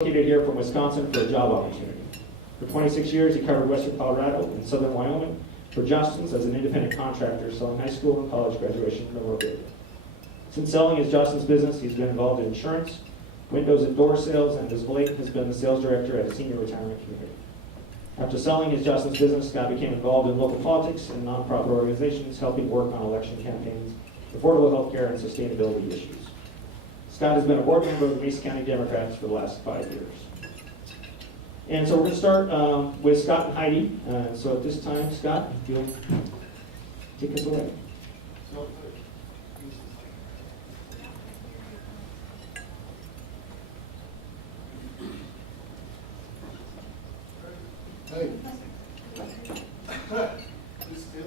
Relocated here from Wisconsin for a job opportunity. For 26 years, he covered western Colorado and southern Wyoming for Justin's as an independent contractor selling high school and college graduation memorabilia. Since selling his Justin's business, he's been involved in insurance, windows and door sales, and as of late has been the sales director at a senior retirement community. After selling his Justin's business, Scott became involved in local politics and nonprofit organizations, helping work on election campaigns, affordable health care, and sustainability issues. Scott has been a board member of the Mesa County Democrats for the last 5 years. And so we're going to start with Scott and Heidi. So at this time, Scott, if you'll take us away. Hey. This too?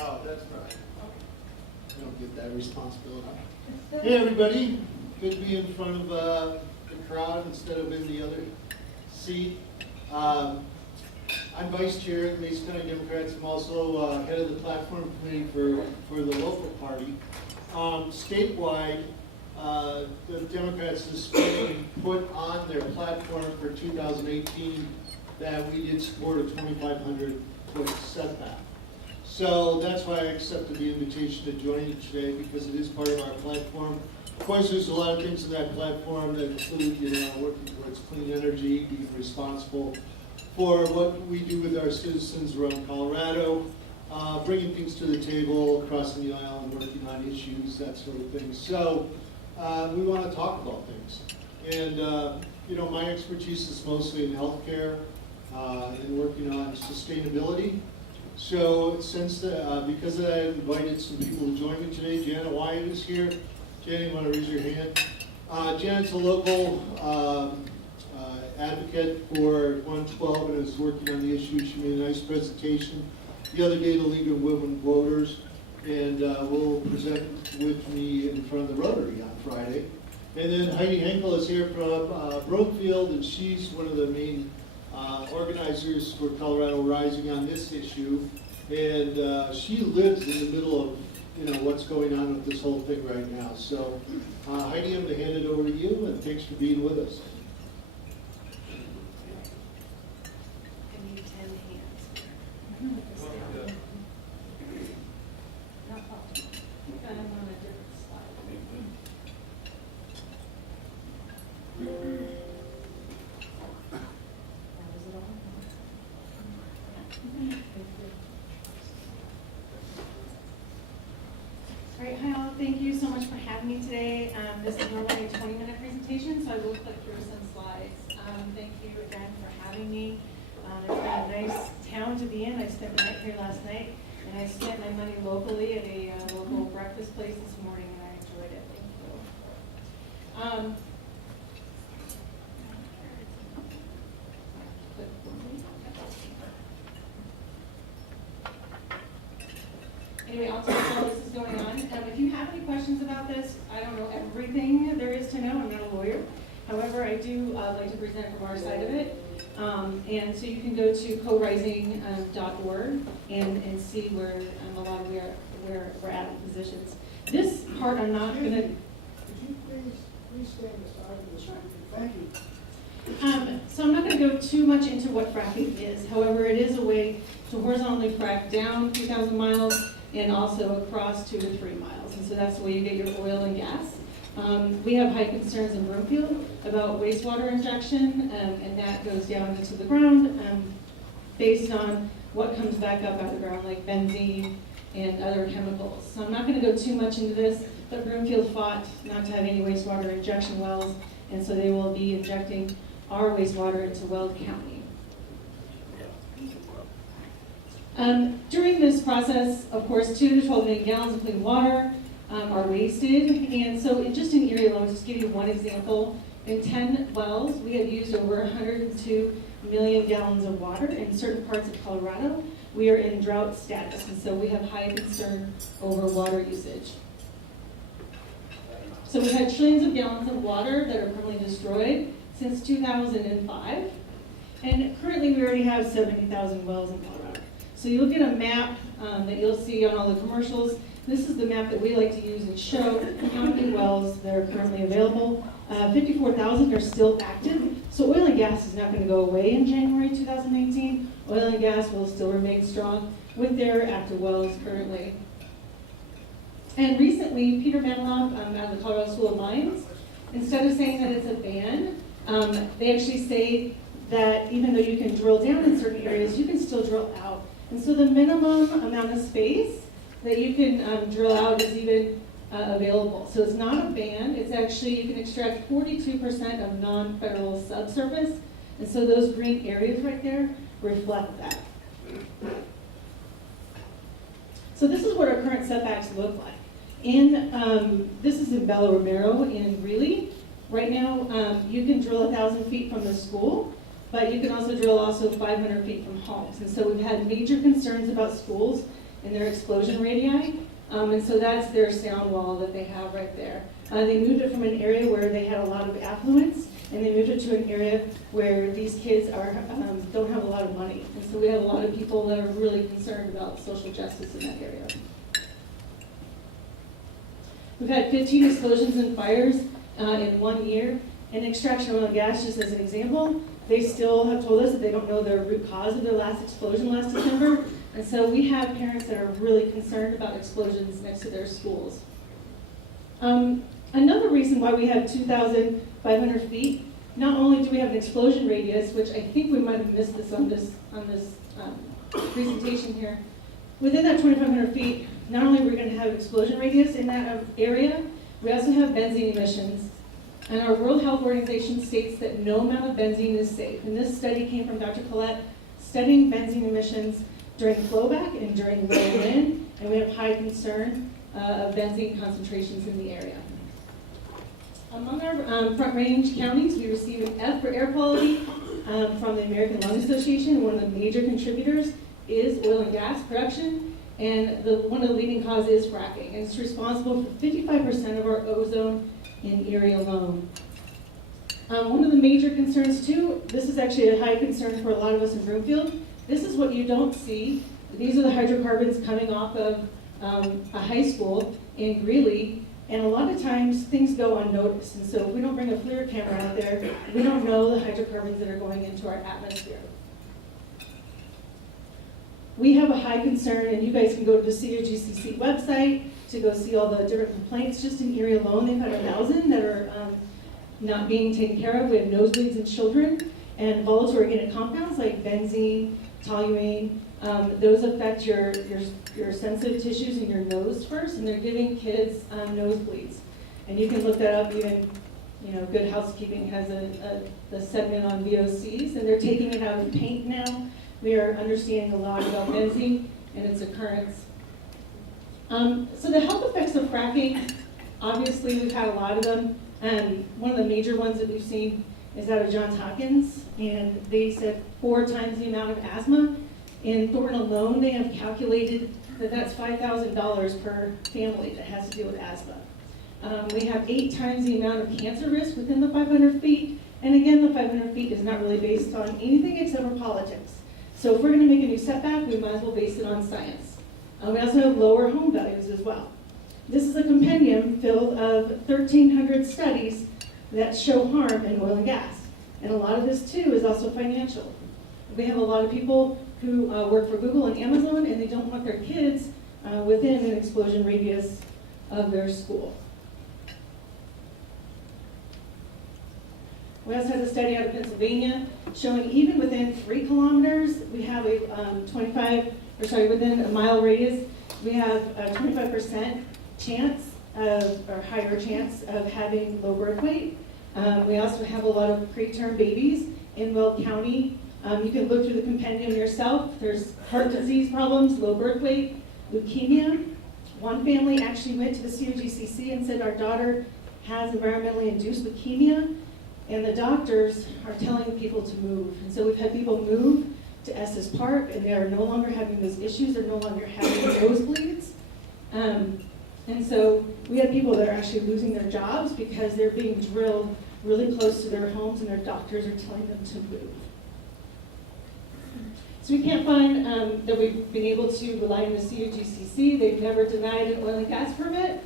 Oh, that's right. I don't get that responsibility. Hey, everybody. Good to be in front of the crowd instead of in the other seat. I'm vice chair of the Mesa County Democrats. I'm also head of the platform committee for the local party. Statewide, the Democrats this spring put on their platform for 2018 that we did support a 2,500-foot setback. So that's why I accepted the invitation to join you today, because it is part of our platform. Of course, there's a lot of things in that platform that include, working towards clean energy, being responsible for what we do with our citizens around Colorado, bringing things to the table, crossing the aisle and working on issues, that sort of thing. So we want to talk about things. And, my expertise is mostly in healthcare and working on sustainability. So because of that, I invited some people to join me today. Janet Wyatt is here. Janet, you want to raise your hand? Janet's a local advocate for 112 and is working on the issue. She made a nice presentation the other day to League of Women Voters, and will present with me in front of the Rotary on Friday. And then Heidi Henkel is here from Brookfield, and she's one of the main organizers for Colorado Rising on this issue. And she lives in the middle of what's going on with this whole thing right now. So Heidi, I'm going to hand it over to you, and thanks for being with us. I need 10 hands. I'm on a different slide. Is it on? All right, hi all. Thank you so much for having me today. This is normally a 20-minute presentation, so I will click through some slides. Thank you again for having me. It's been a nice town to be in. I spent the night here last night, and I spent my money locally at a local breakfast place this morning, and I enjoyed it. Thank you. Anyway, I'll tell you how this is going on. If you have any questions about this, I don't know everything there is to know. I'm not a lawyer. However, I do like to present from our side of it. And so you can go to corising.org and see where a lot of where we're at in positions. This part I'm not going to... Could you please stand aside for this? Thank you. So I'm not going to go too much into what fracking is. However, it is a way to horizontally frack down 2,000 miles and also across 2 to 3 miles. And so that's the way you get your oil and gas. We have high concerns in Brookfield about wastewater injection, and that goes down into the ground based on what comes back up out of the ground, like benzene and other chemicals. So I'm not going to go too much into this, but Brookfield fought not to have any wastewater injection wells, and so they will be injecting our wastewater into Weld County. During this process, of course, 2 to 12 million gallons of clean water are wasted. And so just in Erie alone, just give you one example, in 10 wells, we have used over 102 million gallons of water. In certain parts of Colorado, we are in drought status, and so we have high concern over water usage. So we've had trillions of gallons of water that are permanently destroyed since 2005. And currently we already have 70,000 wells in Colorado. So you look at a map that you'll see on all the commercials. This is the map that we like to use and show how many wells that are currently available 54,000 are still active. So oil and gas is not going to go away in January 2019. Oil and gas will still remain strong with their active wells currently. And recently, Peter Maniloff out of the Colorado School of Mines, instead of saying that it's a ban, they actually say that even though you can drill down in certain areas, you can still drill out. And so the minimum amount of space that you can drill out is even available. So it's not a ban, it's actually, you can extract 42% of non-federal subsurface. And so those green areas right there reflect that. So this is what our current setbacks look like. This is in Bella Romero in Greeley. Right now, you can drill 1,000 feet from the school, but you can also drill 500 feet from homes. And so we've had major concerns about schools and their explosion radii. And so that's their sound wall that they have right there. They moved it from an area where they had a lot of affluence, and they moved it to an area where these kids don't have a lot of money. And so we have a lot of people that are really concerned about social justice in that area. We've had 15 explosions and fires in 1 year. And extraction oil and gas, just as an example, they still have told us that they don't know the root cause of their last explosion last December. And so we have parents that are really concerned about explosions next to their schools. Another reason why we have 2,500 feet, not only do we have an explosion radius, which I think we might have missed this on this presentation here. Within that 2,500 feet, not only are we going to have explosion radius in that area, we also have benzene emissions. And our World Health Organization states that no amount of benzene is safe. And this study came from Dr. Collette studying benzene emissions during flowback and during low wind, and we have high concern of benzene concentrations in the area. Among our Front Range counties, we receive an F for air quality from the American Lung Association. One of the major contributors is oil and gas production, and one of the leading causes is fracking. And it's responsible for 55% of our ozone in Erie alone. One of the major concerns too, this is actually a high concern for a lot of us in Broomfield. This is what you don't see. These are the hydrocarbons coming off of a high school in Greeley, and a lot of times things go unnoticed. And so if we don't bring a FLIR camera out there, we don't know the hydrocarbons that are going into our atmosphere. We have a high concern, and you guys can go to the COGCC website to go see all the different complaints. Just in Erie alone, they've had 1,000 that are not being taken care of. We have nosebleeds in children, and volatile organic compounds like benzene, toluene, those affect your sensitive tissues in your nose first, and they're giving kids nosebleeds. And you can look that up. Even, Good Housekeeping has a segment on VOCs, and they're taking it out of paint now. We are understanding a lot about benzene and its occurrence. So the health effects of fracking, obviously we've had a lot of them. One of the major ones that we've seen is out of Johns Hopkins, and they said 4 times the amount of asthma. In Thornton alone, they have calculated that that's $5,000 per family that has to deal with asthma. We have 8 times the amount of cancer risk within the 500 feet, and again, the 500 feet is not really based on anything except for politics. So if we're going to make a new setback, we might as well base it on science. We also have lower home values as well. This is a compendium filled of 1,300 studies that show harm in oil and gas. And a lot of this, too, is also financial. We have a lot of people who work for Google and Amazon, and they don't want their kids within an explosion radius of their school. We also have a study out of Pennsylvania showing even within 3 kilometers, we have a within a mile radius, we have a 25% chance or higher chance of having low birth weight. We also have a lot of preterm babies in Weld County. You can look through the compendium yourself. There's heart disease problems, low birth weight, leukemia. One family actually went to the COGCC and said, our daughter has environmentally induced leukemia, and the doctors are telling people to move. And so we've had people move to Estes Park, and they are no longer having those issues. They're no longer having nosebleeds. And so we have people that are actually losing their jobs because they're being drilled really close to their homes, and their doctors are telling them to move. So we can't find that we've been able to rely on the COGCC. They've never denied an oil and gas permit.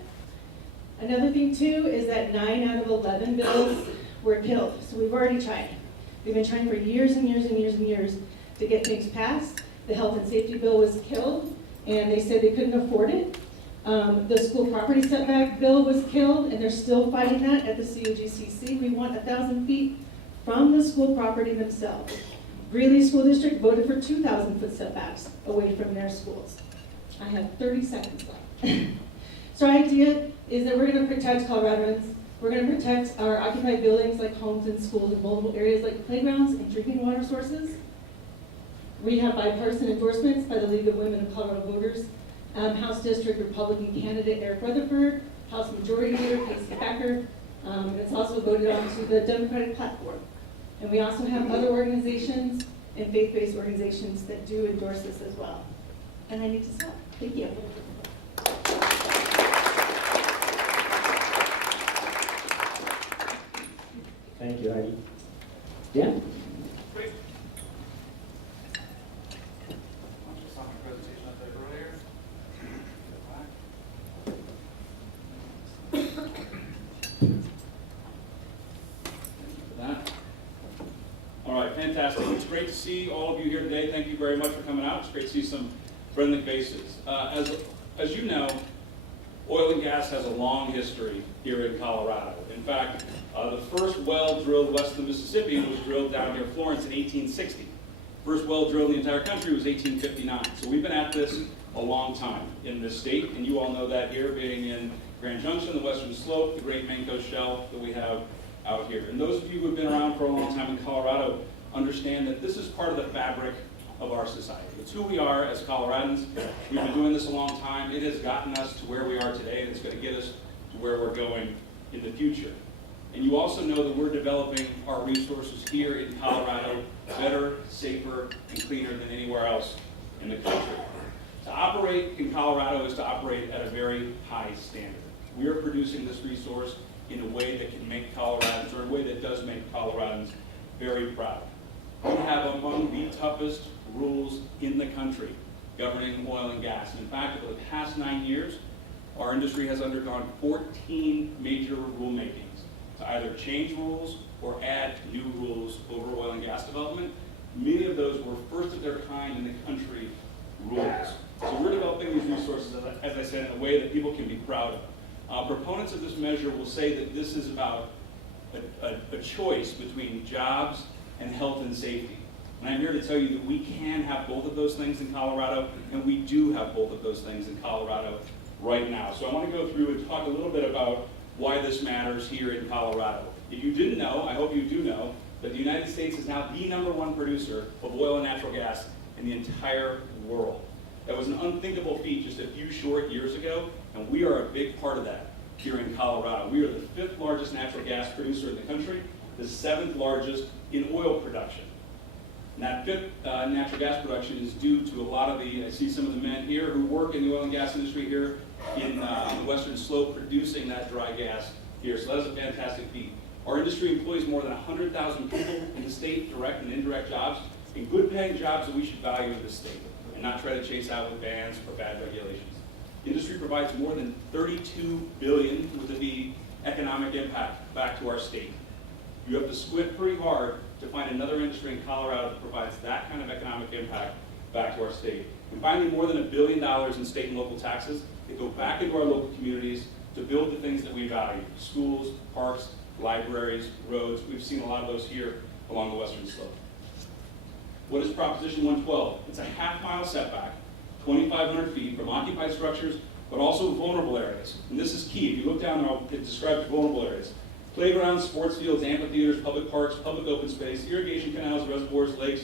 Another thing too is that 9 out of 11 bills were killed. So we've already tried. We've been trying for years and years and years and years to get things passed. The health and safety bill was killed, and they said they couldn't afford it. The school property setback bill was killed, and they're still fighting that at the COGCC. We want 1,000 feet from the school property themselves. Greeley School District voted for 2,000-foot setbacks away from their schools. I have 30 seconds left. So our idea is that we're going to protect Coloradans. We're going to protect our occupied buildings like homes and schools and multiple areas like playgrounds and drinking water sources. We have bipartisan endorsements by the League of Women of Colorado Voters, House District Republican candidate Eric Rutherford, House Majority Leader Casey Becker. It's also voted on to the Democratic platform. And we also have other organizations and faith-based organizations that do endorse this as well. And I need to stop. Thank you. Thank you, Heidi. Dan? Great. I saw my presentation up there earlier. Thank you for that. All right, fantastic. It's great to see all of you here today. Thank you very much for coming out. It's great to see some friendly faces. As you know, oil and gas has a long history here in Colorado. In fact, the first well drilled west of the Mississippi was drilled down near Florence in 1860. First well drilled in the entire country was 1859. So we've been at this a long time in this state, and you all know that here, being in Grand Junction, the Western Slope, the Great Main Coast Shelf that we have out here. And those of you who have been around for a long time in Colorado understand that this is part of the fabric of our society. It's who we are as Coloradans. We've been doing this a long time. It has gotten us to where we are today, and it's going to get us to where we're going in the future. And you also know that we're developing our resources here in Colorado better, safer, and cleaner than anywhere else in the country. To operate in Colorado is to operate at a very high standard. We are producing this resource in a way that can make Coloradans, or a way that does make Coloradans very proud. We have among the toughest rules in the country governing oil and gas. In fact, over the past 9 years, our industry has undergone 14 major rulemakings to either change rules or add new rules over oil and gas development. Many of those were first of their kind in the country rules. So we're developing these resources, as I said, in a way that people can be proud of. Proponents of this measure will say that this is about a choice between jobs and health and safety. And I'm here to tell you that we can have both of those things in Colorado, and we do have both of those things in Colorado right now. So I want to go through and talk a little bit about why this matters here in Colorado. If you didn't know, I hope you do know, that the United States is now the #1 producer of oil and natural gas in the entire world. That was an unthinkable feat just a few short years ago, and we are a big part of that here in Colorado. We are the 5th largest natural gas producer in the country, the 7th largest in oil production. And that 5th natural gas production is due to a lot of I see some of the men here who work in the oil and gas industry here in the Western Slope producing that dry gas here. So that's a fantastic feat. Our industry employs more than 100,000 people in the state, direct and indirect jobs, and good paying jobs that we should value in the state and not try to chase out with bans or bad regulations. The industry provides more than $32 billion with the economic impact back to our state. You have to squint pretty hard to find another industry in Colorado that provides that kind of economic impact back to our state. And finally, more than $1 billion in state and local taxes that go back into our local communities to build the things that we value: schools, parks, libraries, roads. We've seen a lot of those here along the Western Slope. What is Proposition 112? It's a half-mile setback, 2,500 feet from occupied structures, but also vulnerable areas. And this is key. If you look down there, it describes vulnerable areas: playgrounds, sports fields, amphitheaters, public parks, public open space, irrigation canals, reservoirs, lakes,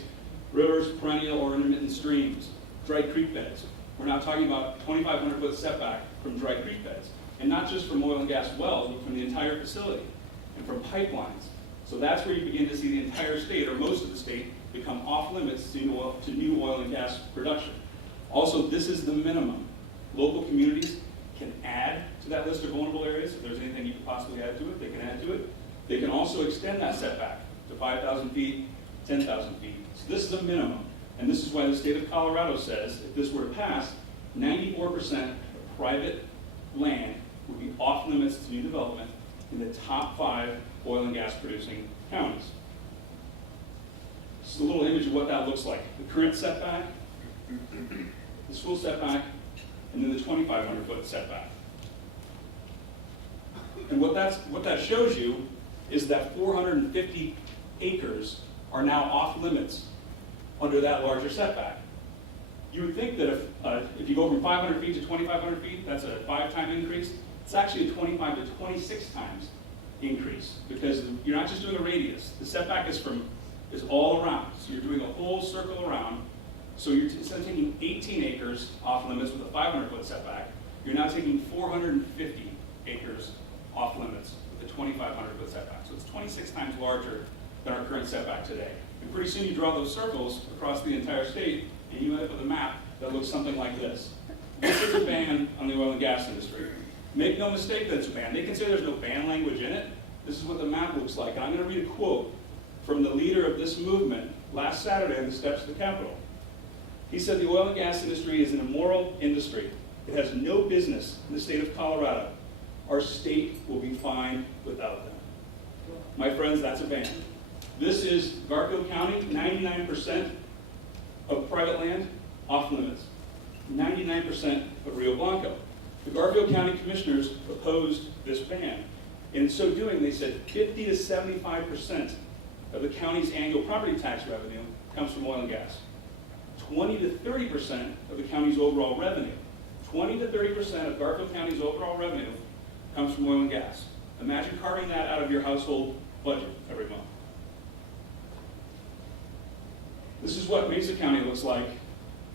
rivers, perennial or intermittent streams, dry creek beds. We're now talking about 2,500-foot setback from dry creek beds. And not just from oil and gas wells, but from the entire facility and from pipelines. So that's where you begin to see the entire state, or most of the state, become off limits to new oil and gas production. Also, this is the minimum. Local communities can add to that list of vulnerable areas. If there's anything you could possibly add to it, they can add to it. They can also extend that setback to 5,000 feet, 10,000 feet. So this is a minimum. And this is why the state of Colorado says, if this were to pass, 94% of private land would be off limits to new development in the top 5 oil and gas producing counties. This is a little image of what that looks like. The current setback, the school setback, and then the 2,500-foot setback. And what that shows you is that 450 acres are now off limits under that larger setback. You would think that if you go from 500 feet to 2,500 feet, that's a 5-time increase. It's actually a 25 to 26 times increase, because you're not just doing a radius. The setback is all around. So you're doing a whole circle around. So instead of taking 18 acres off limits with a 500-foot setback, you're now taking 450 acres off limits with a 2,500-foot setback. So it's 26 times larger than our current setback today. And pretty soon you draw those circles across the entire state, and you end up with a map that looks something like this. This is a ban on the oil and gas industry. Make no mistake that it's a ban. They can say there's no ban language in it. This is what the map looks like. And I'm going to read a quote from the leader of this movement last Saturday on the steps of the Capitol. He said, "The oil and gas industry is an immoral industry. It has no business in the state of Colorado. Our state will be fine without them." My friends, that's a ban. This is Garfield County, 99% of private land off limits. 99% of Rio Blanco. The Garfield County Commissioners opposed this ban. In so doing, they said 50 to 75% of the county's annual property tax revenue comes from oil and gas. 20 to 30% of the county's overall revenue. 20 to 30% of Garfield County's overall revenue comes from oil and gas. Imagine carving that out of your household budget every month. This is what Mesa County looks like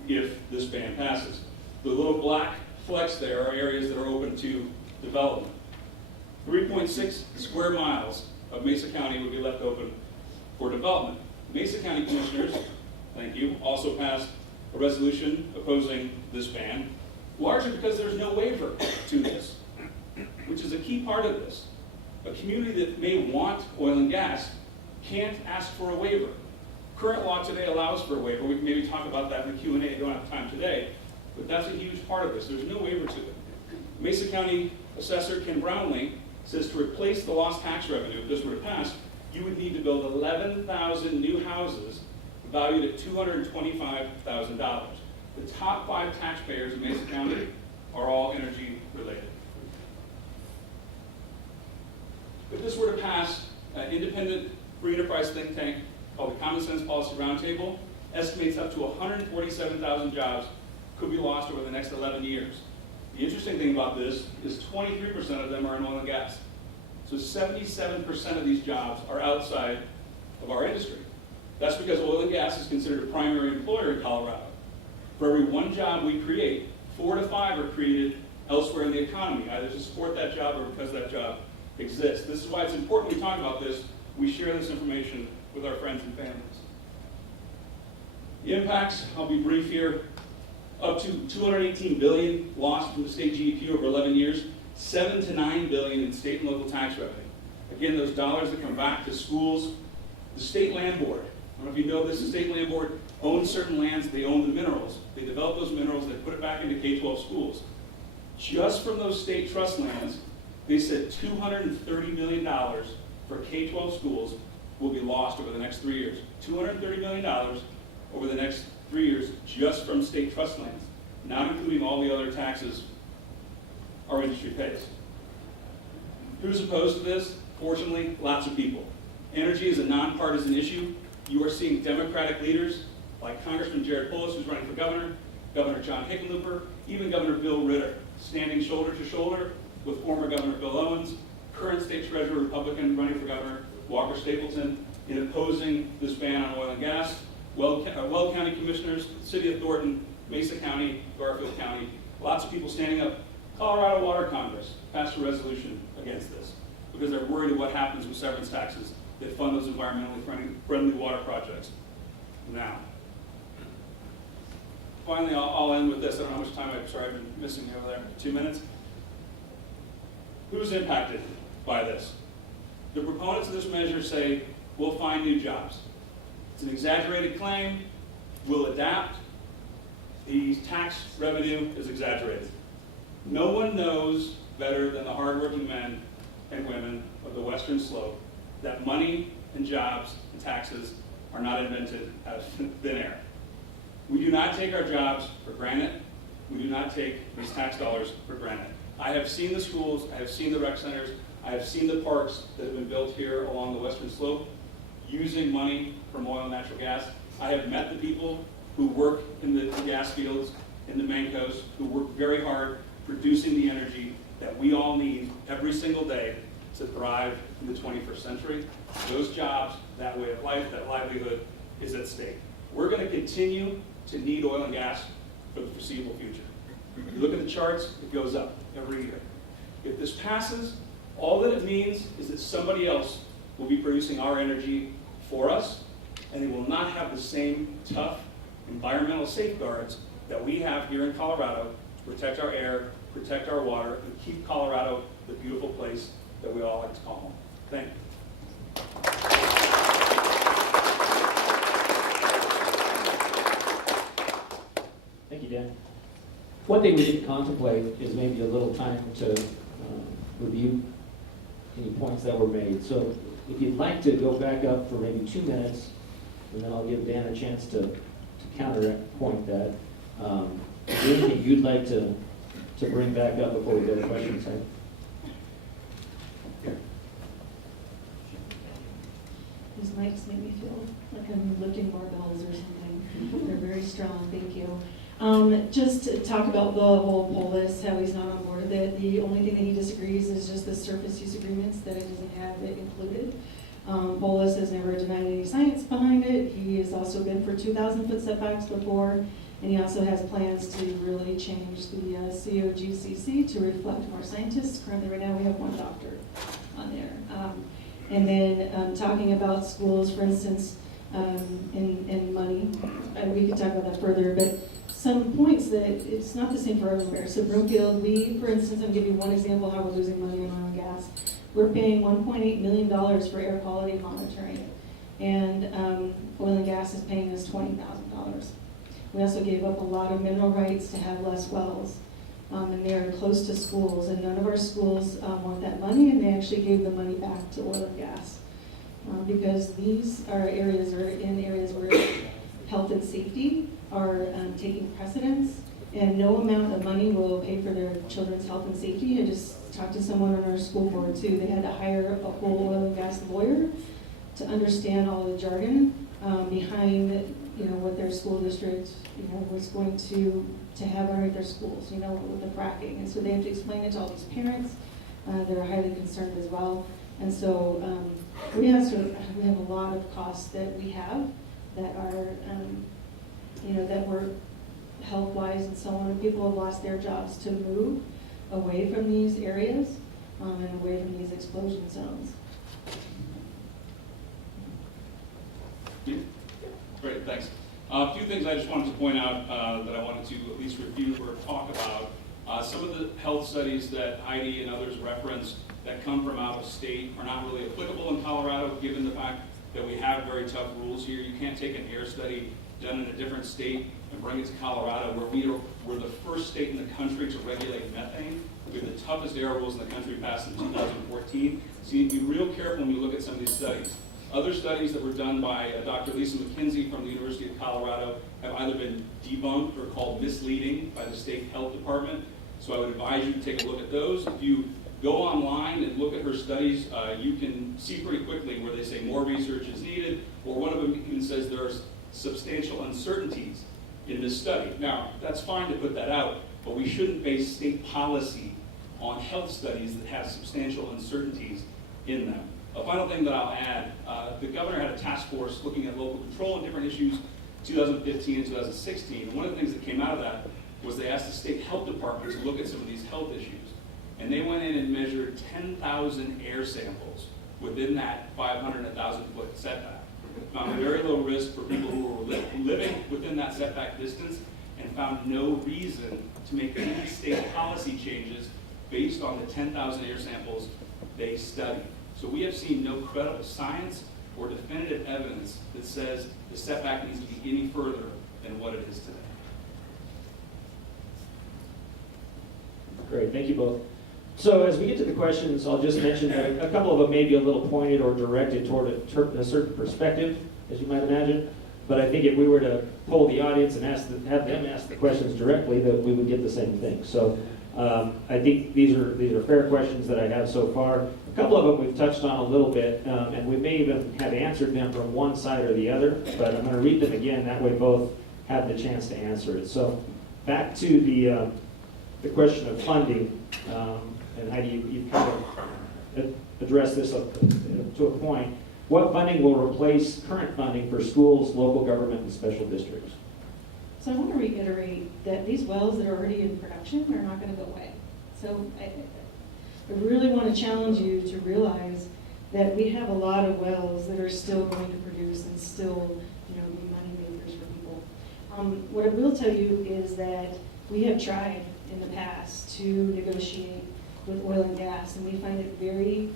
if this ban passes. The little black flecks there are areas that are open to development. 3.6 square miles of Mesa County would be left open for development. Mesa County Commissioners, thank you, also passed a resolution opposing this ban, largely because there's no waiver to this, which is a key part of this. A community that may want oil and gas can't ask for a waiver. Current law today allows for a waiver. We can maybe talk about that in the Q&A. I don't have time today, but that's a huge part of this. There's no waiver to it. Mesa County Assessor Ken Brownlee says to replace the lost tax revenue, if this were to pass, you would need to build 11,000 new houses valued at $225,000. The top 5 taxpayers in Mesa County are all energy related. If this were to pass, an independent free enterprise think tank called the Common Sense Policy Roundtable estimates up to 147,000 jobs could be lost over the next 11 years. The interesting thing about this is 23% of them are in oil and gas. So 77% of these jobs are outside of our industry. That's because oil and gas is considered a primary employer in Colorado. For every 1 job we create, 4 to 5 are created elsewhere in the economy, either to support that job or because that job exists. This is why it's important we talk about this. We share this information with our friends and families. The impacts, I'll be brief here, up to $218 billion lost from the state GDP over 11 years, 7 to 9 billion in state and local tax revenue. Again, those dollars that come back to schools. The state land board, I don't know if you know this, the state land board owns certain lands, they own the minerals. They develop those minerals, they put it back into K-12 schools. Just from those state trust lands, they said $230 million for K-12 schools will be lost over the next 3 years. $230 million over the next 3 years just from state trust lands, not including all the other taxes our industry pays. Who's opposed to this? Fortunately, lots of people. Energy is a nonpartisan issue. You are seeing Democratic leaders like Congressman Jared Polis, who's running for governor, Governor John Hickenlooper, even Governor Bill Ritter, standing shoulder to shoulder with former Governor Bill Owens, current state treasurer Republican running for governor Walker Stapleton, in opposing this ban on oil and gas. Weld County Commissioners, City of Thornton, Mesa County, Garfield County, lots of people standing up. Colorado Water Congress passed a resolution against this because they're worried of what happens with severance taxes that fund those environmentally friendly water projects. Now, finally, I'll end with this. I don't know how much time I've been missing over there. 2 minutes. Who's impacted by this? The proponents of this measure say, we'll find new jobs. It's an exaggerated claim. We'll adapt. The tax revenue is exaggerated. No one knows better than the hardworking men and women of the Western Slope that money and jobs and taxes are not invented out of thin air. We do not take our jobs for granted. We do not take these tax dollars for granted. I have seen the schools, I have seen the rec centers, I have seen the parks that have been built here along the Western Slope using money from oil and natural gas. I have met the people who work in the gas fields, in the Mancos, who work very hard producing the energy that we all need every single day to thrive in the 21st century. Those jobs, that way of life, that livelihood is at stake. We're going to continue to need oil and gas for the foreseeable future. If you look at the charts, it goes up every year. If this passes, all that it means is that somebody else will be producing our energy for us, and they will not have the same tough environmental safeguards that we have here in Colorado to protect our air, protect our water, and keep Colorado the beautiful place that we all like to call home. Thank you. Thank you, Dan. One thing we didn't contemplate is maybe a little time to review any points that were made. So if you'd like to go back up for maybe 2 minutes, and then I'll give Dan a chance to counterpoint that. Is there anything you'd like to bring back up before we go to questions? These mics make me feel like I'm lifting barbells or something. They're very strong, thank you. Just to talk about the whole Polis, how he's not on board with it. The only thing that he disagrees is just the surface use agreements, that it doesn't have it included. Polis has never denied any science behind it. He has also been for 2,000-foot setbacks before, and he also has plans to really change the COGCC to reflect more scientists. Currently, right now, we have 1 doctor on there. And then talking about schools, for instance, and money, we could talk about that further, but some points that it's not the same for everywhere. So Broomfield, we, for instance, I'll give you one example how we're losing money on oil and gas. We're paying $1.8 million for air quality monitoring, and oil and gas is paying us $20,000. We also gave up a lot of mineral rights to have less wells, and they're close to schools, and none of our schools want that money, and they actually gave the money back to oil and gas. Because these are areas where health and safety are taking precedence, and no amount of money will pay for their children's health and safety. I just talked to someone on our school board too. They had to hire a whole oil and gas lawyer to understand all the jargon behind what their school district was going to have underneath their schools, with the fracking. And so they have to explain it to all these parents. They're highly concerned as well. And so we have a lot of costs that we have that are, that were health-wise and so on. And people have lost their jobs to move away from these areas and away from these explosion zones. Great, thanks. A few things I just wanted to point out that I wanted to at least review or talk about. Some of the health studies that Heidi and others referenced that come from out of state are not really applicable in Colorado, given the fact that we have very tough rules here. You can't take an air study done in a different state and bring it to Colorado, where we're the first state in the country to regulate methane. We have the toughest air rules in the country passed in 2014. So you need to be real careful when you look at some of these studies. Other studies that were done by Dr. Lisa McKenzie from the University of Colorado have either been debunked or called misleading by the state health department. So I would advise you to take a look at those. If you go online and look at her studies, you can see pretty quickly where they say more research is needed, or one of them even says there's substantial uncertainties in this study. Now, that's fine to put that out, but we shouldn't base state policy on health studies that have substantial uncertainties in them. A final thing that I'll add, the governor had a task force looking at local control and different issues 2015 and 2016. And one of the things that came out of that was they asked the state health department to look at some of these health issues. And they went in and measured 10,000 air samples within that 500 and 1,000 foot setback. Found a very low risk for people who were living within that setback distance, and found no reason to make any state policy changes based on the 10,000 air samples they studied. So we have seen no credible science or definitive evidence that says the setback needs to be any further than what it is today. Great, thank you both. So as we get to the questions, I'll just mention that a couple of them may be a little pointed or directed toward a certain perspective, as you might imagine. But I think if we were to poll the audience and have them ask the questions directly, that we would get the same thing. So I think these are fair questions that I have so far. A couple of them we've touched on a little bit, and we may even have answered them from one side or the other. But I'm going to read them again. That way, both have the chance to answer it. So back to the question of funding. And how do you kind of address this up to a point? What funding will replace current funding for schools, local government, and special districts? So I want to reiterate that these wells that are already in production are not going to go away. So I really want to challenge you to realize that we have a lot of wells that are still going to produce and still, be money makers for people. What I will tell you is that we have tried in the past to negotiate with oil and gas, and we find it very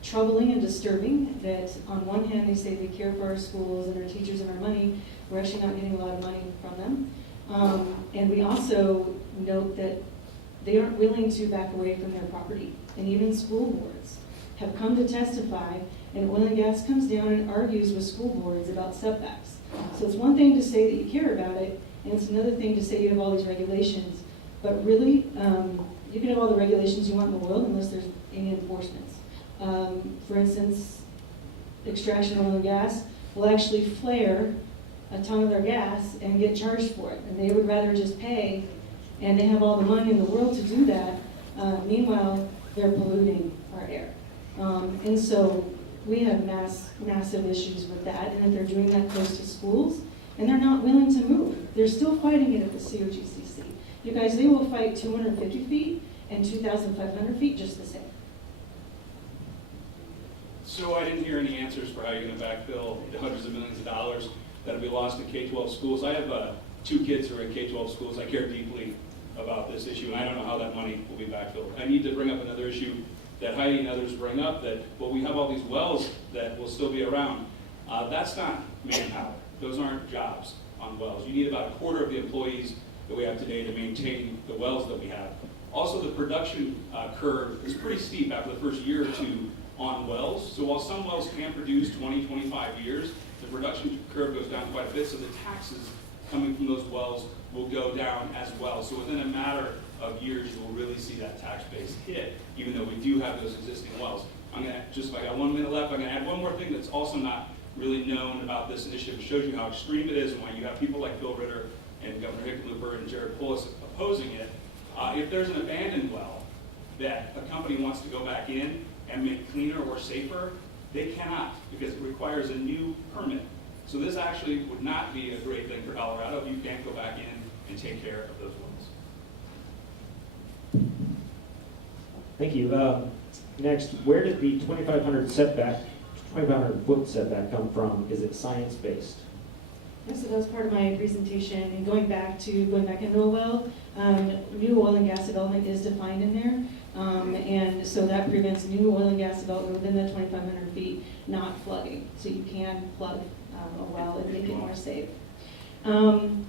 troubling and disturbing that on one hand they say they care for our schools and our teachers and our money. We're actually not getting a lot of money from them. And we also note that they aren't willing to back away from their property. And even school boards have come to testify, and oil and gas comes down and argues with school boards about setbacks. So it's one thing to say that you care about it, and it's another thing to say you have all these regulations. But really, you can have all the regulations you want in the world unless there's any enforcements. For instance, extraction oil and gas will actually flare a ton of their gas and get charged for it. And they would rather just pay, and they have all the money in the world to do that. Meanwhile, they're polluting our air. And so we have massive issues with that. And if they're doing that close to schools, and they're not willing to move, they're still fighting it at the COGCC. You guys, they will fight 250 feet and 2,500 feet just the same. So I didn't hear any answers for how you're going to backfill the hundreds of millions of dollars that will be lost in K-12 schools. I have 2 kids who are in K-12 schools. I care deeply about this issue, and I don't know how that money will be backfilled. I need to bring up another issue that Heidi and others bring up, that, well, we have all these wells that will still be around. That's not manpower. Those aren't jobs on wells. You need about a quarter of the employees that we have today to maintain the wells that we have. Also, the production curve is pretty steep after the first year or two on wells. So while some wells can produce 20, 25 years, the production curve goes down quite a bit, so the taxes coming from those wells will go down as well. So within a matter of years, you will really see that tax base hit, even though we do have those existing wells. I'm going to, if I got 1 minute left, I'm going to add one more thing that's also not really known about this initiative. It shows you how extreme it is and why you have people like Bill Ritter and Governor Hickenlooper and Jared Polis opposing it. If there's an abandoned well that a company wants to go back in and make cleaner or safer, they cannot, because it requires a new permit. So this actually would not be a great thing for Colorado if you can't go back in and take care of those wells. Thank you. Next, where did the 2,500 foot setback come from? Is it science-based? Yes, so that was part of my presentation. And going back into a well, new oil and gas development is defined in there. And so that prevents new oil and gas development within that 2,500 feet not flooding. So you can plug a well and make it more safe. And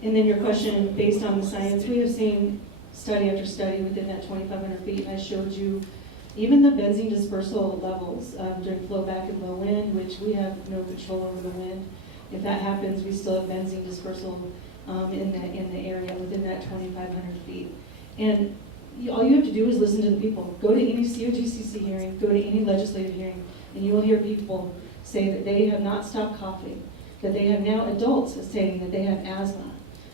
then your question, based on the science, we have seen study after study within that 2,500 feet. And I showed you even the benzene dispersal levels during flow back and low wind, which we have no control over the wind. If that happens, we still have benzene dispersal in the area within that 2,500 feet. And all you have to do is listen to the people. Go to any COGCC hearing, go to any legislative hearing, and you will hear people say that they have not stopped coughing, that they have now adults saying that they have asthma.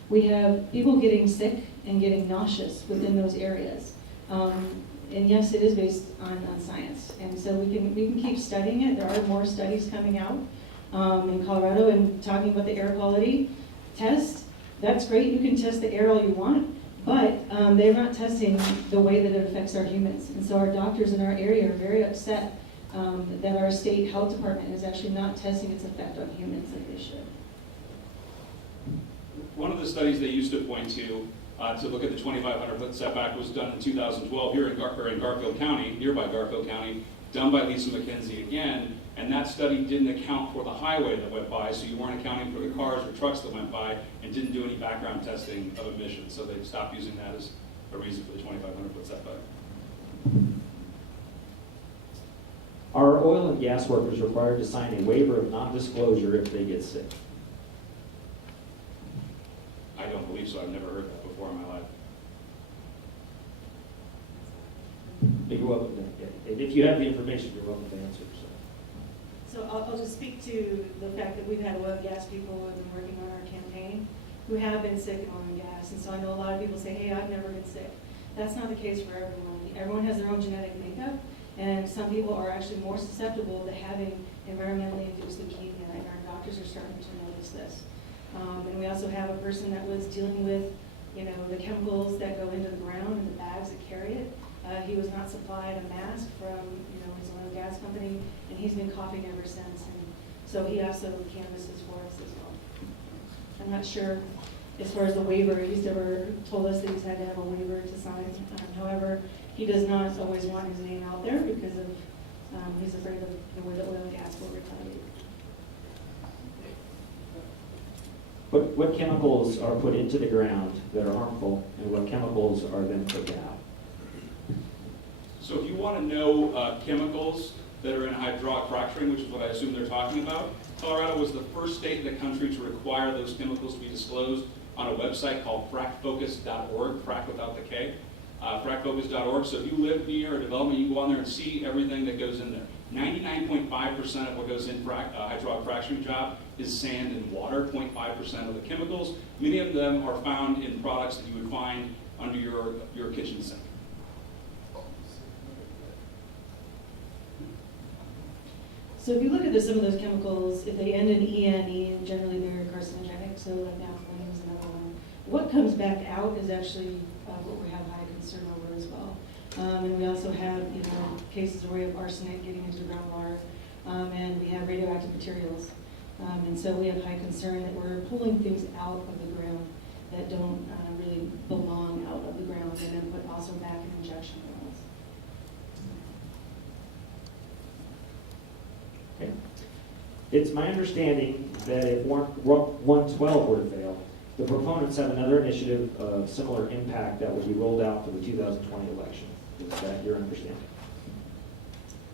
We have people getting sick and getting nauseous within those areas. And yes, it is based on science. And so we can keep studying it. There are more studies coming out in Colorado and talking about the air quality test. That's great. You can test the air all you want, but they're not testing the way that it affects our humans. And so our doctors in our area are very upset that our state health department is actually not testing its effect on humans like they should. One of the studies they used to point to look at the 2,500 foot setback was done in 2012 here in Garfield County, nearby Garfield County, done by Lisa McKenzie again. And that study didn't account for the highway that went by, so you weren't accounting for the cars or trucks that went by, and didn't do any background testing of emissions. So they stopped using that as a reason for the 2,500 foot setback. oil and gas workers required to sign a waiver of non-disclosure if they get sick? I don't believe so. I've never heard that before in my life. You're welcome to, if you have the information, you're welcome to answer. So I'll just speak to the fact that we've had oil and gas people who have been working on our campaign who have been sick in oil and gas. And so I know a lot of people say, hey, I've never been sick. That's not the case for everyone. Everyone has their own genetic makeup, and some people are actually more susceptible to having environmentally induced leukemia, and our doctors are starting to notice this. And we also have a person that was dealing with, the chemicals that go into the ground and the bags that carry it. He was not supplied a mask from, his oil and gas company, and he's been coughing ever since. And so he also canvasses for us as well. I'm not sure, as far as the waiver, he's never told us that he's had to have a waiver to sign. However, he does not always want his name out there because of, he's afraid of the way that oil and gas will retaliate. What chemicals are put into the ground that are harmful, and what chemicals are then put out? So if you want to know chemicals that are in hydraulic fracturing, which is what I assume they're talking about, Colorado was the first state in the country to require those chemicals to be disclosed on a website called fracfocus.org, frac without the K, fracfocus.org. So if you live near a development, you can go on there and see everything that goes in there. 99.5% of what goes in hydraulic fracturing job is sand and water, 0.5% of the chemicals. Many of them are found in products that you would find under your kitchen sink. So if you look at some of those chemicals, if they end in ENE, generally they're carcinogenic, so like naphthalene is another one. What comes back out is actually what we have high concern over as well. And we also have, cases where we have arsenic getting into the groundwater, and we have radioactive materials. And so we have high concern that we're pulling things out of the ground that don't really belong out of the ground, and then put also back in injection wells. Okay. It's my understanding that if 112 were to fail, the proponents have another initiative of similar impact that would be rolled out for the 2020 election. Is that your understanding?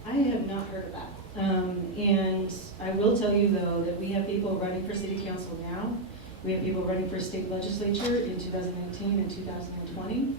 I have not heard of that. And I will tell you, though, that we have people running for city council now. We have people running for state legislature in 2019 and 2020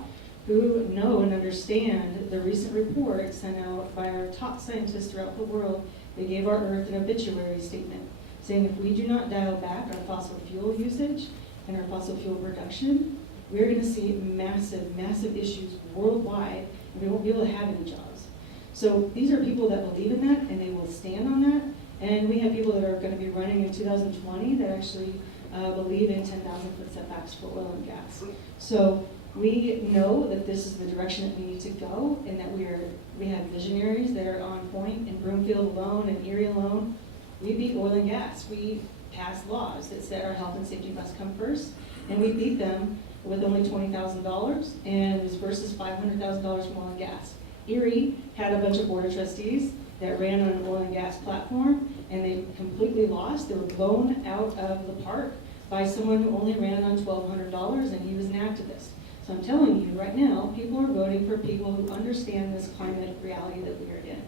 who know and understand the recent report sent out by our top scientists throughout the world. They gave our Earth an obituary statement saying if we do not dial back our fossil fuel usage and our fossil fuel production, we're going to see massive, massive issues worldwide, and we won't be able to have any jobs. So these are people that believe in that, and they will stand on that. And we have people that are going to be running in 2020 that actually believe in 10,000-foot setbacks for oil and gas. So we know that this is the direction that we need to go, and that we have visionaries that are on point. In Broomfield alone and Erie alone, we beat oil and gas. We passed laws that said our health and safety must come first, and we beat them with only $20,000, and it was versus $500,000 from oil and gas. Erie had a bunch of board of trustees that ran on an oil and gas platform, and they completely lost. They were blown out of the park by someone who only ran on $1,200, and he was an activist. So I'm telling you right now, people are voting for people who understand this climate reality that we are in.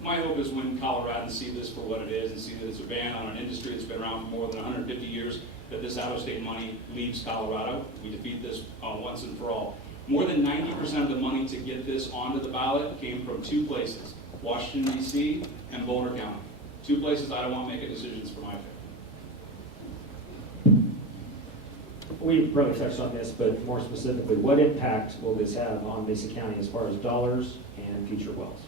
My hope is when Coloradans see this for what it is and see that it's a ban on an industry that's been around for more than 150 years, that this out-of-state money leaves Colorado. We defeat this once and for all. More than 90% of the money to get this onto the ballot came from two places, Washington, D.C. and Boulder County. Two places I don't want to make decisions for my family. We probably touched on this, but more specifically, what impact will this have on Mesa County as far as dollars and future wells?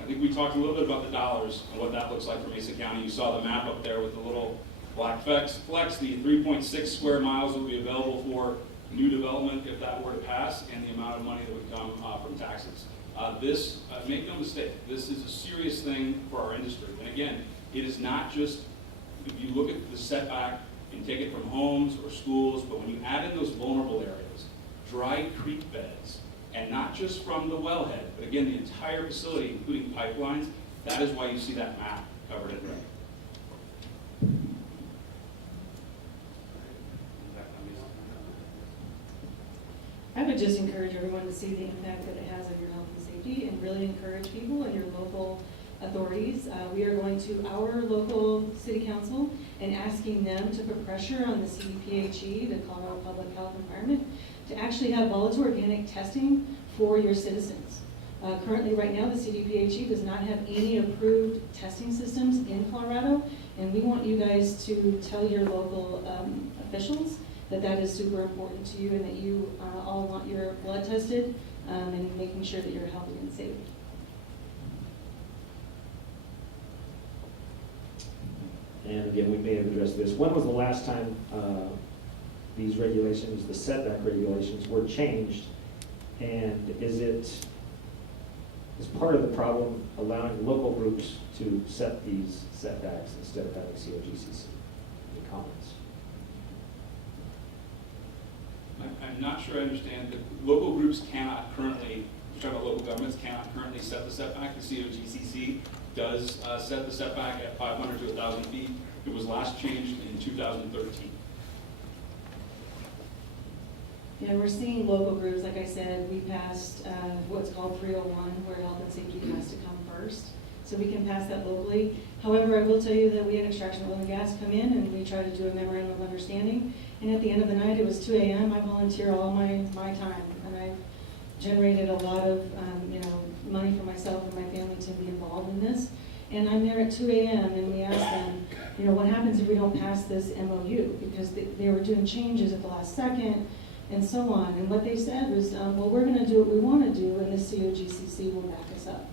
I think we talked a little bit about the dollars and what that looks like for Mesa County. You saw the map up there with the little black flex. The 3.6 square miles will be available for new development if that were to pass, and the amount of money that would come from taxes. Make no mistake, this is a serious thing for our industry. And again, it is not just, if you look at the setback and take it from homes or schools, but when you add in those vulnerable areas, dry creek beds, and not just from the wellhead, but again, the entire facility, including pipelines, that is why you see that map covered in red. I have a would just encourage everyone to see the impact that it has on your health and safety and really encourage people and your local authorities. We are going to our local city council and asking them to put pressure on the CDPHE, the Colorado Public Health Environment, to actually have volatile organic testing for your citizens. Currently, right now, the CDPHE does not have any approved testing systems in Colorado, and we want you guys to tell your local officials that that is super important to you and that you all want your blood tested and making sure that you're healthy and safe. And again, we may have addressed this. When was the last time these regulations, the setback regulations, were changed? And is part of the problem allowing local groups to set these setbacks instead of having COGCC? Any comments? I'm not sure I understand. The local groups cannot currently, we're talking about local governments, cannot currently set the setback. The COGCC does set the setback at 500 to 1,000 feet. It was last changed in 2013. Yeah, we're seeing local groups, like I said, we passed what's called 301, where health and safety has to come first. So we can pass that locally. However, I will tell you that we had extraction oil and gas come in and we tried to do a memorandum of understanding. And at the end of the night, it was 2 a.m. I volunteer all my time. And I've generated a lot of money for myself and my family to be involved in this. And I'm there at 2 a.m. and we asked them, what happens if we don't pass this MOU? Because they were doing changes at the last second and so on. And what they said was, well, we're going to do what we want to do and the COGCC will back us up.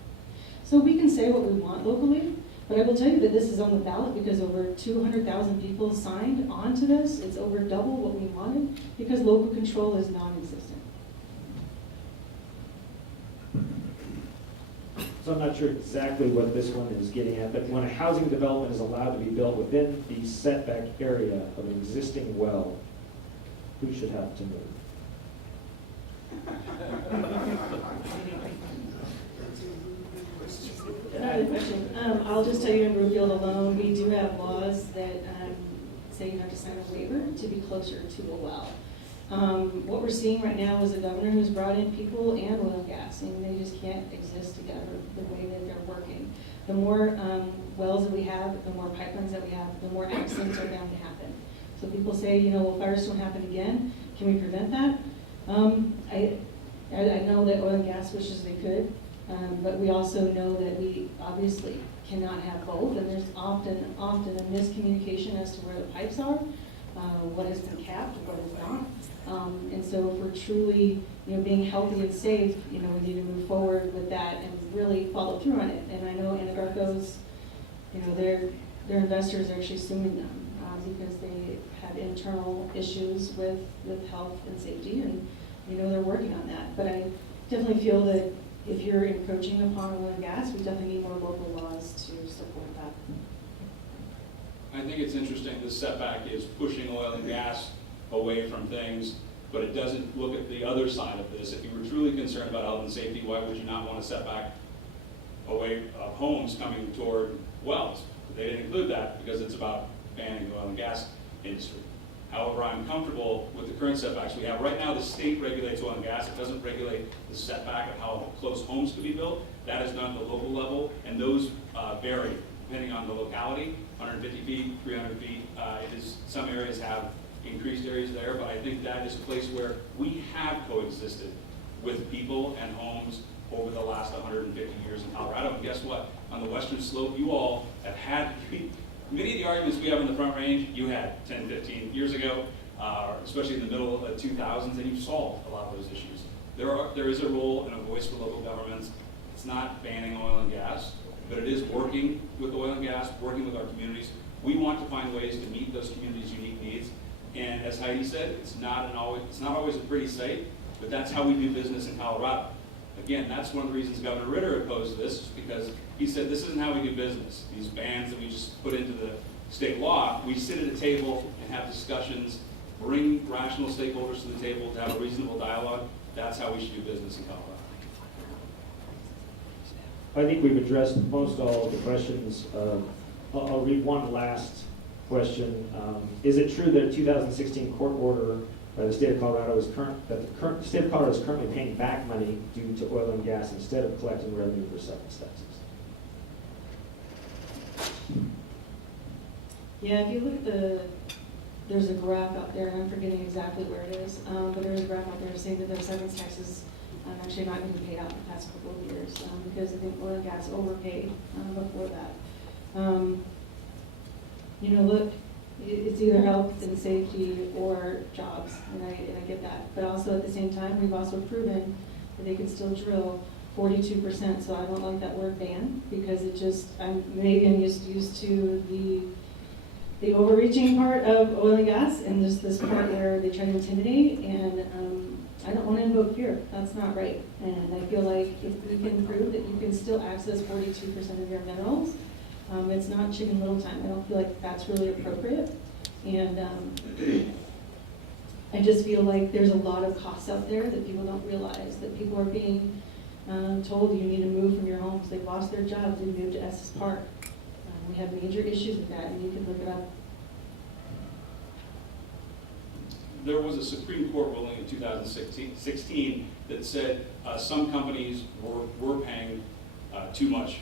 So we can say what we want locally, but I will tell you that this is on the ballot because over 200,000 people signed on to this. It's over double what we wanted because local control is non-existent. So I'm not sure exactly what this one is getting at, but when a housing development is allowed to be built within the setback area of an existing well, who should have to move? Another question. I'll just tell you in Brookfield alone, we do have laws that say you have to sign a waiver to be closer to a well. What we're seeing right now is a governor who's brought in people and oil and gas, and they just can't exist together the way that they're working. The more wells that we have, the more pipelines that we have, the more accidents are bound to happen. So people say, will Firestone happen again? Can we prevent that? I know that oil and gas wishes they could, but we also know that we obviously cannot have both, and there's often a miscommunication as to where the pipes are, what has been capped, what is not. And so if we're truly, being healthy and safe, we need to move forward with that and really follow through on it. And I know Anadarko's, their investors are actually suing them because they had internal issues with health and safety, and they're working on that. But I definitely feel that if you're encroaching upon oil and gas, we definitely need more local laws to support that. I think it's interesting the setback is pushing oil and gas away from things, but it doesn't look at the other side of this. If you were truly concerned about health and safety, why would you not want to set back away homes coming toward wells? They didn't include that because it's about banning the oil and gas industry. However, I'm comfortable with the current setbacks we have. Right now, the state regulates oil and gas. It doesn't regulate the setback of how close homes can be built. That is done at the local level, and those vary depending on the locality, 150 feet, 300 feet. Some areas have increased areas there, but I think that is a place where we have coexisted with people and homes over the last 150 years in Colorado. And guess what? On the western slope, you all have had many of the arguments we have in the Front Range, you had 10, 15 years ago, especially in the middle of the 2000s, and you've solved a lot of those issues. There is a role and a voice for local governments. It's not banning oil and gas, but it is working with oil and gas, working with our communities. We want to find ways to meet those communities' unique needs. And as Heidi said, it's not always a pretty sight, but that's how we do business in Colorado. Again, that's one of the reasons Governor Ritter opposed this, because he said this isn't how we do business. These bans that we just put into the state law, we sit at a table and have discussions, bring rational stakeholders to the table to have a reasonable dialogue. That's how we should do business in Colorado. I think we've addressed most all of the questions. I'll read one last question. Is it true that a 2016 court order by the state of Colorado is the state of Colorado is currently paying back money due to oil and gas instead of collecting revenue for severance taxes. Yeah, if you look at there's a graph out there, and I'm forgetting exactly where it is, but there's a graph out there saying that their severance taxes actually not being paid out in the past couple of years, because I think oil and gas overpaid before that. Look, it's either health and safety or jobs, and I get that. But also at the same time, we've also proven that they can still drill 42%, so I don't like that word ban, because it just, maybe I'm used to the overreaching part of oil and gas, and there's this part where they try to intimidate, and I don't want to invoke fear. That's not right. And I feel like if we can prove that you can still access 42% of your minerals, it's not Chicken Little time. I don't feel like that's really appropriate. And I just feel like there's a lot of costs out there that people don't realize, that people are being told you need to move from your homes. They've lost their jobs. They've moved to Estes Park. We have major issues with that, and you can look it up. There was a Supreme Court ruling in 2016 that said some companies were paying too much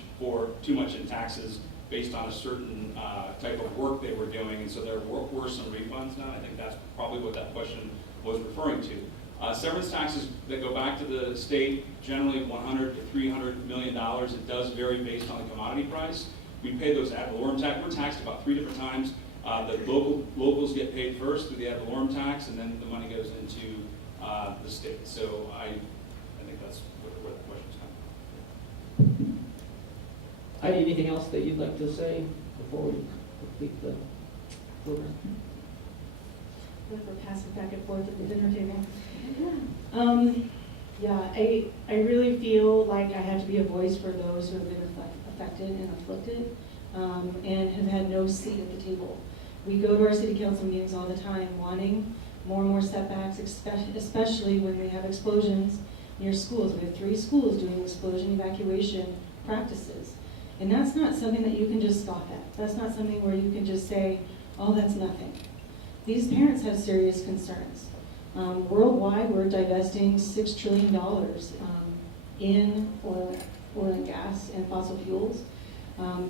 in taxes based on a certain type of work they were doing, and so there were some refunds now. I think that's probably what that question was referring to. Severance taxes that go back to the state, generally $100 to $300 million. It does vary based on the commodity price. We pay those ad valorem tax. We're taxed about 3 different times. The locals get paid first through the ad valorem tax, and then the money goes into the state. So I think that's where the question's coming from. Heidi, anything else that you'd like to say before we complete the program? We're passing back and forth at the dinner table. Yeah, I really feel like I have to be a voice for those who have been affected and afflicted, and have had no seat at the table. We go to our city council meetings all the time wanting more and more setbacks, especially when we have explosions near schools. We have 3 schools doing explosion evacuation practices. And that's not something that you can just scoff at. That's not something where you can just say, oh, that's nothing. These parents have serious concerns. Worldwide, we're divesting $6 trillion in oil and gas and fossil fuels.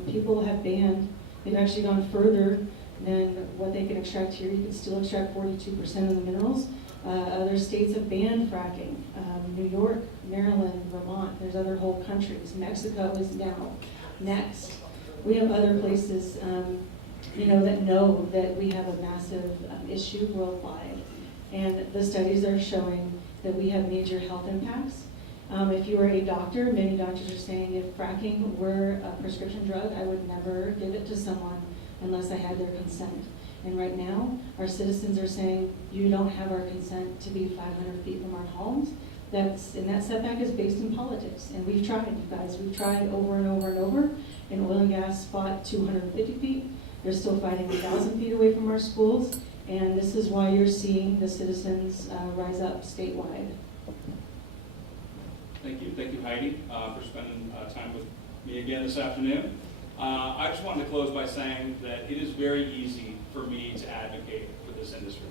People have banned, they've actually gone further than what they can extract here. You can still extract 42% of the minerals. Other states have banned fracking. New York, Maryland, Vermont, there's other whole countries. Mexico is now next. We have other places that know that we have a massive issue worldwide. And the studies are showing that we have major health impacts. If you are a doctor, many doctors are saying if fracking were a prescription drug, I would never give it to someone unless I had their consent. And right now, our citizens are saying, you don't have our consent to be 500 feet from our homes. And that setback is based in politics. And we've tried, you guys. We've tried over and over and over. And oil and gas fought 250 feet. They're still fighting 1,000 feet away from our schools. And this is why you're seeing the citizens rise up statewide. Thank you Heidi, for spending time with me again this afternoon. I just wanted to close by saying that it is very easy for me to advocate for this industry.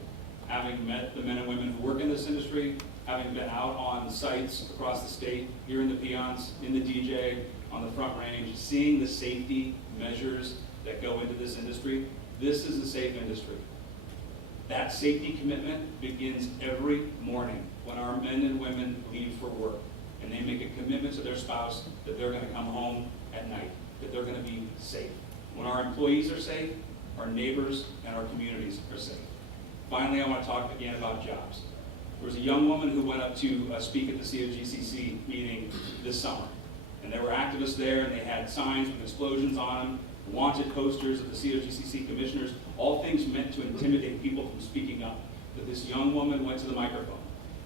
Having met the men and women who work in this industry, having been out on sites across the state, here in the Piceance, in the DJ, on the Front Range, seeing the safety measures that go into this industry, this is a safe industry. That safety commitment begins every morning when our men and women leave for work and they make a commitment to their spouse that they're going to come home at night, that they're going to be safe. When our employees are safe, our neighbors and our communities are safe. Finally, I want to talk again about jobs. There was a young woman who went up to speak at the COGCC meeting this summer. And there were activists there, and they had signs with explosions on them, wanted posters of the COGCC commissioners, all things meant to intimidate people from speaking up. But this young woman went to the microphone,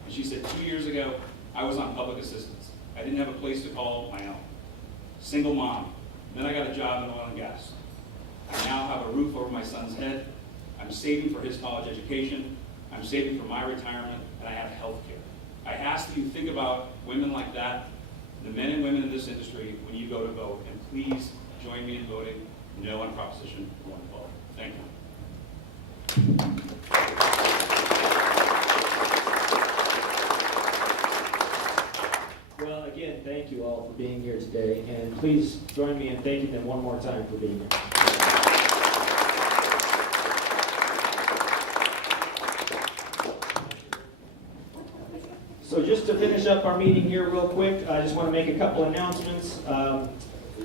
and she said, 2 years ago, I was on public assistance. I didn't have a place to call my own. Single mom. Then I got a job in oil and gas. I now have a roof over my son's head. I'm saving for his college education. I'm saving for my retirement, and I have health care. I ask that you think about women like that, the men and women in this industry, when you go to vote, and please join me in voting no on Proposition 112. Thank you. today, and please join me in thanking them one more time for being here. So just to finish up our meeting here real quick, I just want to make a couple announcements.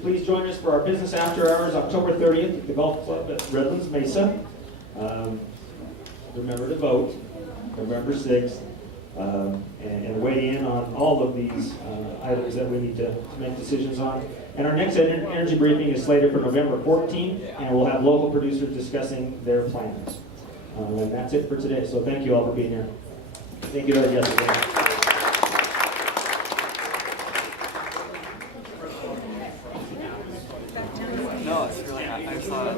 Please join us for our business after hours, October 30th at the Golf Club at Redlands Mesa. Remember to vote, November 6th, and weigh in on all of these items that we need to make decisions on. And our next energy briefing is slated for November 14th, and we'll have local producers discussing their plans. And that's it for today. So thank you all for being here. Thank you very much. No, it's really not. I saw it.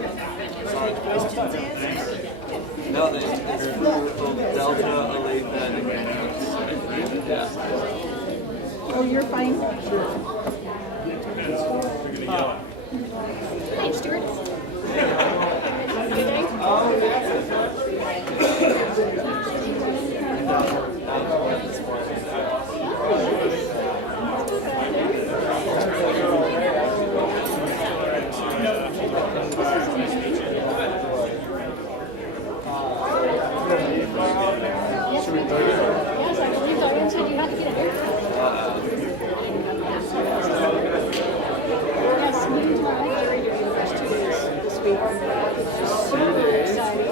No, it's Delta, Aletha, and yeah. Oh, you're fine. Hey, Stuart. Yes, I believe I said you had to get a haircut. Yes, me and my wife are doing the first 2 days this week. Super exciting.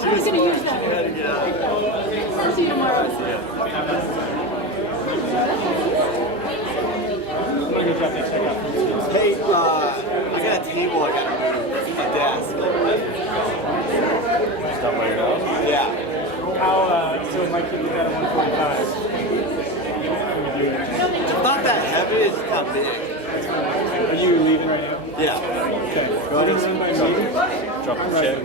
I'm going to use that. I'll see you tomorrow. Hey, I got a table I got to move. A desk. Stuff like that. Yeah. How, so it might keep you at 145. It's not that heavy, it's just not big. Are you leaving right now? Yeah. Okay. Go ahead and run by me. Drop the check.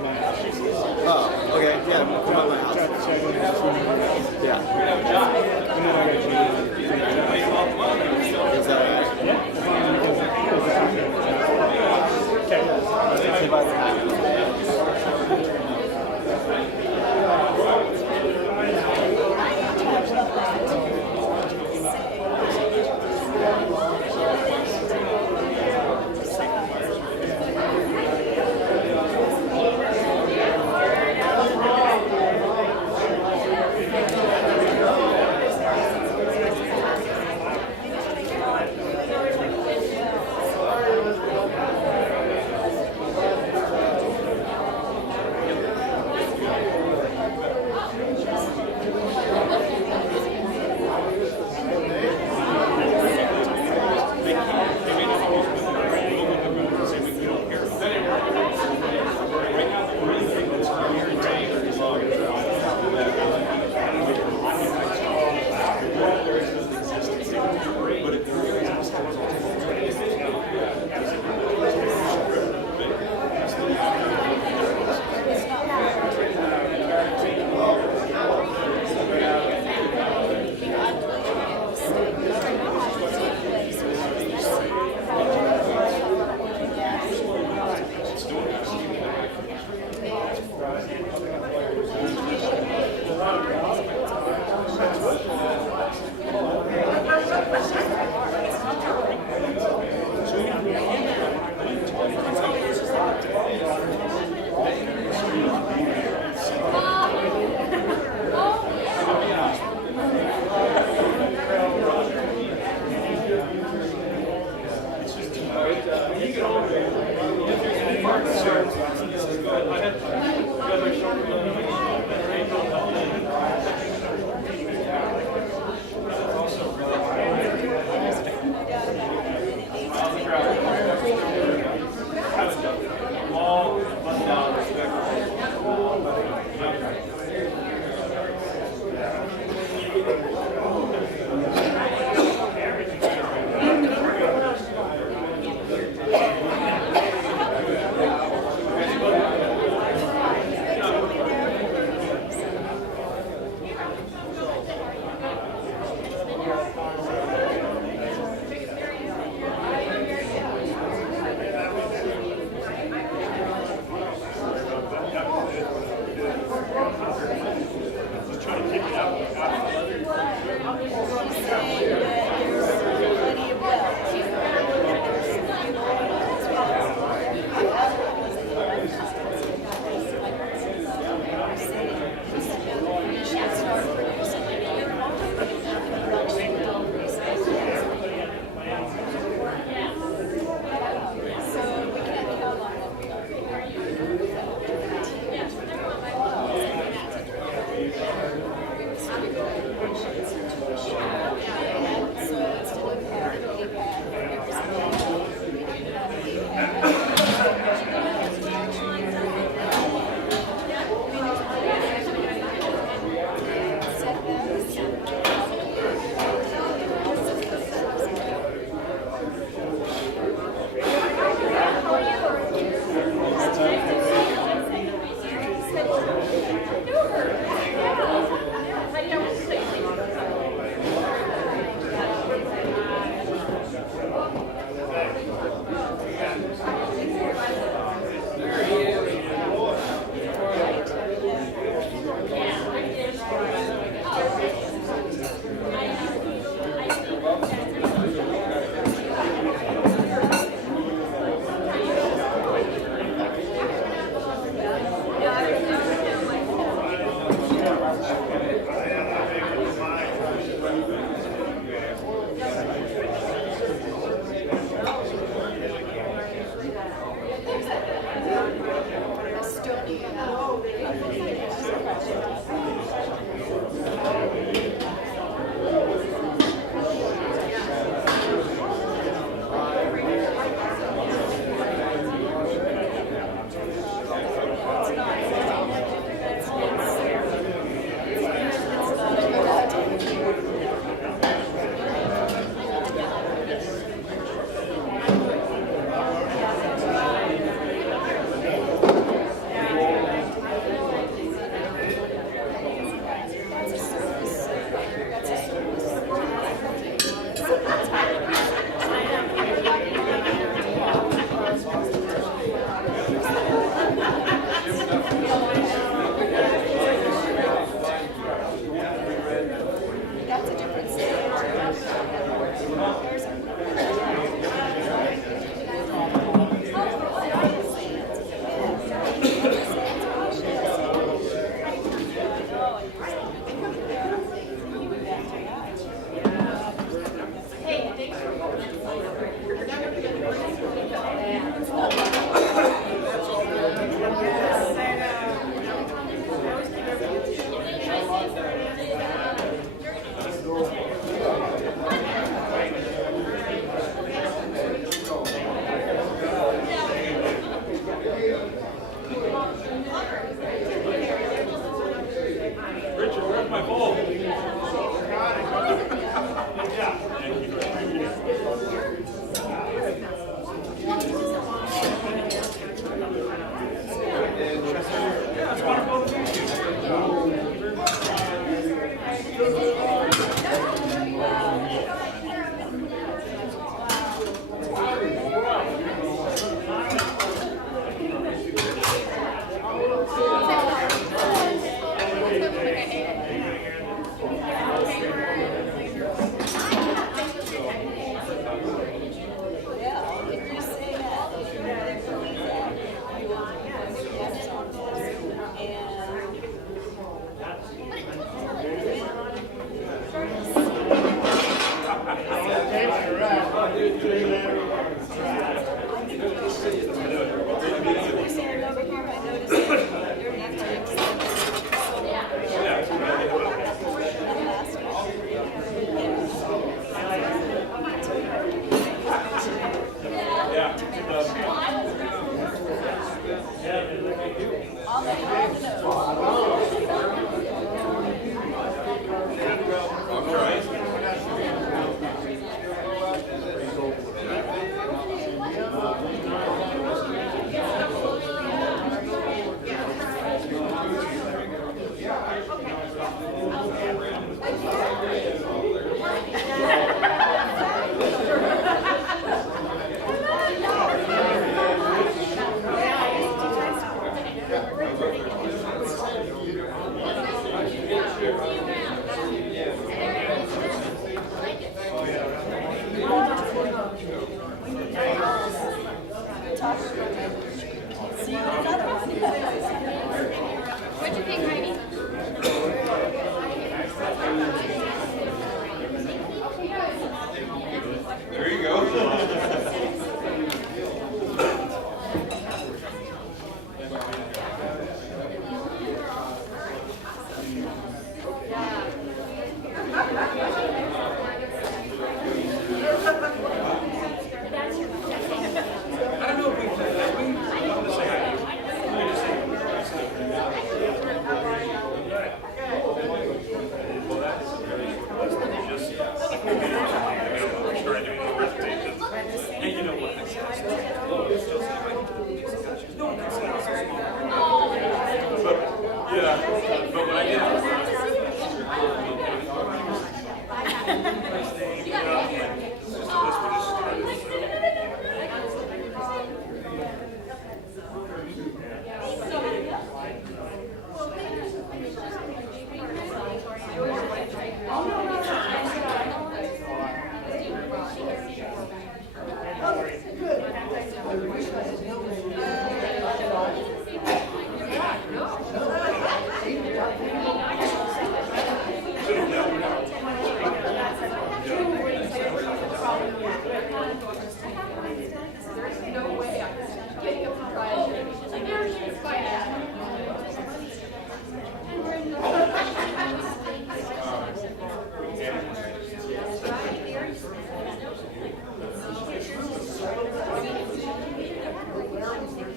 Oh, okay. Yeah, come by my house. Drop the check and just run over. Yeah. You know I got you. Is that right? Yeah. Okay. Say bye.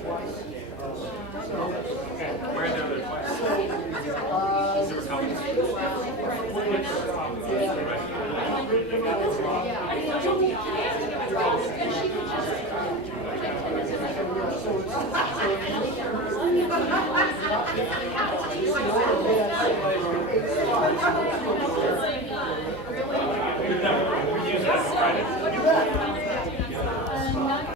Where the other twice? They were coming. We use that as credit.